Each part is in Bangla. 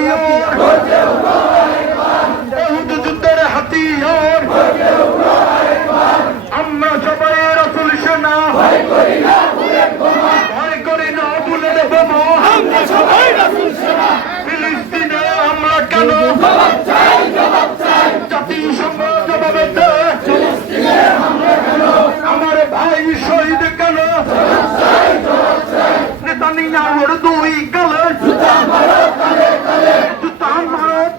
হাতিয়ার উহুদ যুদ্ধের হাতিয়ার আমরা সবাই রাসূল সেনা ভয় করি না বুলেট বোমা আমরা সবাই রাসূল সেনা ফিলিস্তিনে আমরা কেন জবাব চাই জাতিসংঘ জবাব দেয় ফিলিস্তিনে আমরা কেন আমার ভাই শহীদ কেন জবাব চাই নেতানিয়াহুর দুই গালে জুতা মারো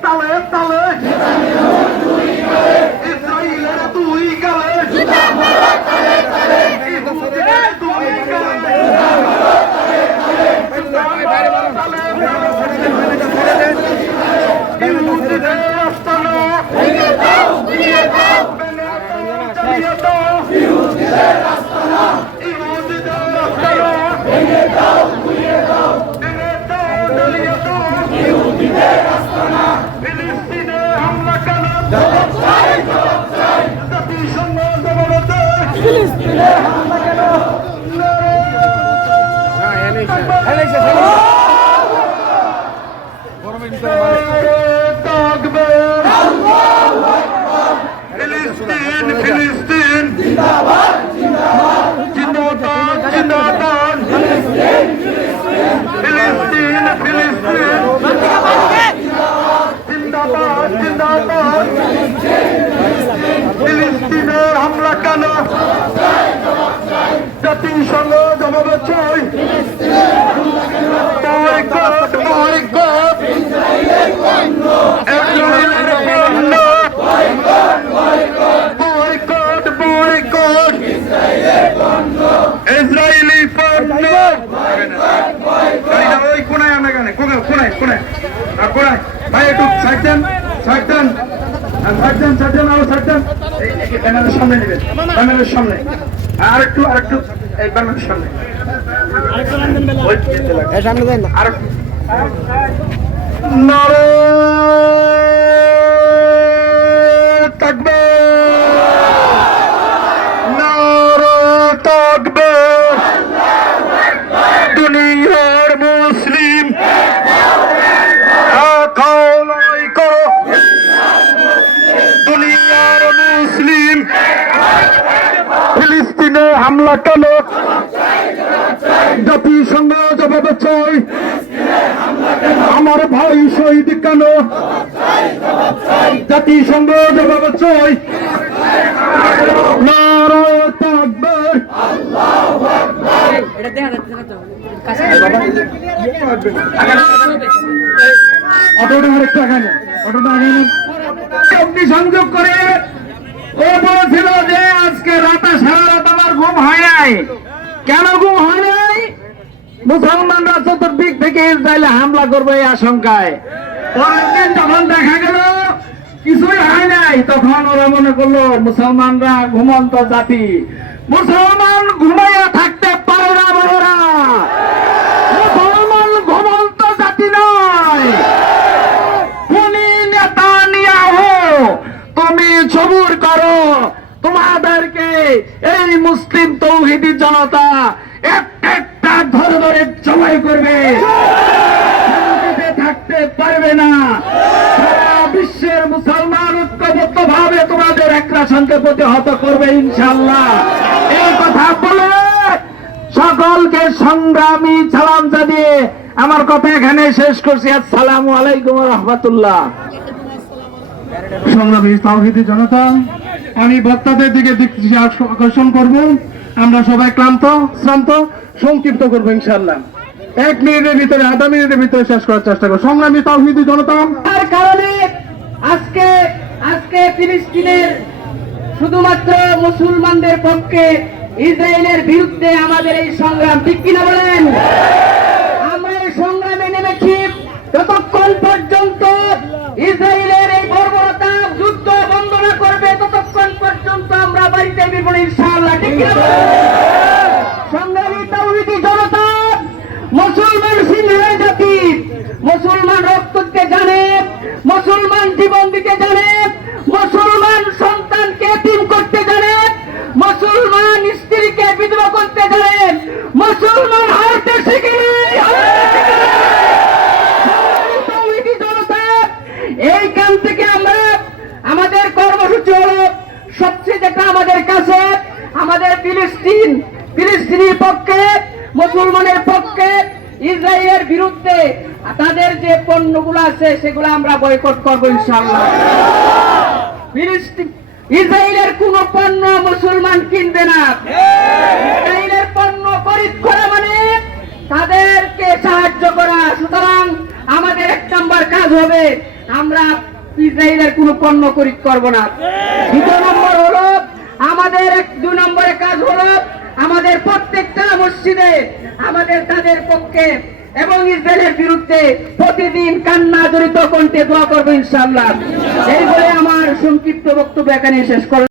তালে তালে নেতানিয়াহুর দুই গালে ইসরায়েলের দুই গালে জুতা মারো তালে ইহুদিদের দুই গালে জুতা মারো তালে ইহুদিদের আস্তানা ভেঙে দাও গুড়িয়ে দাও চালিয়ে দাও ইহুদিদের আস্তানা ভেঙে দাও গুড়িয়ে দাও চালিয়ে দাও ইহুদিদের আস্তানা ফিলিস্তিনে হামলা কেন জবাব চাই জাতিসংঘ জবাব দেয় ফিলিস্তিনে হামলা কেন ফিলিস্তিন জিন্দাবাদ জিন্দাবাদ ফিলিস্তিন জিন্দাবাদ ফিলিস্তিনে হামলা কেন জাতিসংঘ জবাব চাই বয়কট ইসরায়েলি পণ্য ওই কোনায় আমরা কেন কোনায় ভাই একটু সাইড দেন ব্যানারের সামনে নেবেন ব্যানারের সামনে আর একটু এই ব্যানারের সামনে আর নারে তাকবীর দুনিয়ার মুসলিম দুনিয়ার মুসলিম ফিলিস্তিনে হামলা কেন জাতিসংঘ জবাব চাই আমার ভাই শহীদ কেন জাতিসংঘ জবাব চাই নারায়ে তাকবীর আল্লাহু আকবার এটা দেখা যাচ্ছে না তো কাছে অটোটা আরেকটু আগানো অগ্নিসংযোগ করে ও বলেছিল যে আজকে সারা রাত আমার ঘুম হয় নাই। কেন ঘুম হয় নাই? মুসলমানরা চতুর্দিক থেকে ইসরায়েলে হামলা করবে এই আশঙ্কায়। যখন দেখা গেল কিছুই হয় নাই, তখন ওরা মনে করলো মুসলমানরা ঘুমন্ত জাতি, মুসলমান ঘুমাইয়া থাকতে পারে না। ভাইয়েরা, মুসলমান ঘুমন্ত জাতি নয়। তুমি সবুর করো, তোমাদেরকে এই মুসলিম তৌহিদি জনতা একটা ধরে ধরে জবাই করবে, থাকতে পারবে না। সারা বিশ্বের মুসলমান ঐক্যবদ্ধ ভাবে তোমাদের আগ্রাসনকে প্রতিহত করবে ইনশাআল্লাহ। এই কথা বলে সকলকে সংগ্রামী সালাম জানিয়ে আমার কথা এখানে শেষ করছি। আসসালামু আলাইকুম ওয়া রাহমাতুল্লাহ। সংগ্রামী তাওহীদি জনতা, আমি বক্তাদের দিকে দৃষ্টি আকর্ষণ করব। আমরা সবাই ক্লান্ত শ্রান্ত, সংক্ষিপ্ত করবো ইনশাআল্লাহ। 1 মিনিটের ভিতরে, আধা মিনিটের ভিতরে শেষ করার চেষ্টা করব। সংগ্রামী তাওহীদি জনতা, তার কারণে আজকে ফিলিস্তিনের শুধুমাত্র মুসলমানদের পক্ষে, ইসরায়েলের বিরুদ্ধে আমাদের এই সংগ্রাম, ঠিক কিনা বলেন? আমরা এই সংগ্রামে নেমেছি যতক্ষণ পর্যন্ত ইসরায়েলের এই বর্বরতা যুদ্ধ বন্ধ না করবে, ততক্ষণ পর্যন্ত আমরা বাড়িতে বিপদ ইনশাআল্লাহ, ঠিক কিনা বলেন? সংগ্রামী তাওহীদি জনতা, মুসলমান সিংহের জাতি, মুসলমান রক্ত দিতে জানে, মুসলমান জীবন দিতে জানে, মুসলমান সন্তানকে এতিম করতে জানে, মুসলমান স্ত্রীকে বিধবা করতে জানে, মুসলমান হারতে শিখে নেই। ইসরায়েলের বিরুদ্ধে তাদের যে পণ্যগুলো আছে সেগুলো আমরা বয়কট করবো ইনশাআল্লাহ। ইসরায়েলের কোন পণ্য মুসলমান কিনবে না। ইসরায়েলের পণ্য খরিদ করা মানে তাদেরকে সাহায্য করা। সুতরাং আমাদের 1 নম্বর কাজ হবে আমরা ইসরায়েলের কোন পণ্য খরিদ করব না। 2 নম্বর হলো আমাদের 2 নম্বরের কাজ হলো আমাদের প্রত্যেকটা মসজিদে আমাদের তাদের পক্ষে এবং ইসরায়েলের বিরুদ্ধে প্রতিদিন কান্না জড়িত কণ্ঠে দোয়া করবো ইনশাআল্লাহ। এই বলে আমার সংক্ষিপ্ত বক্তব্য এখানে শেষ করলাম।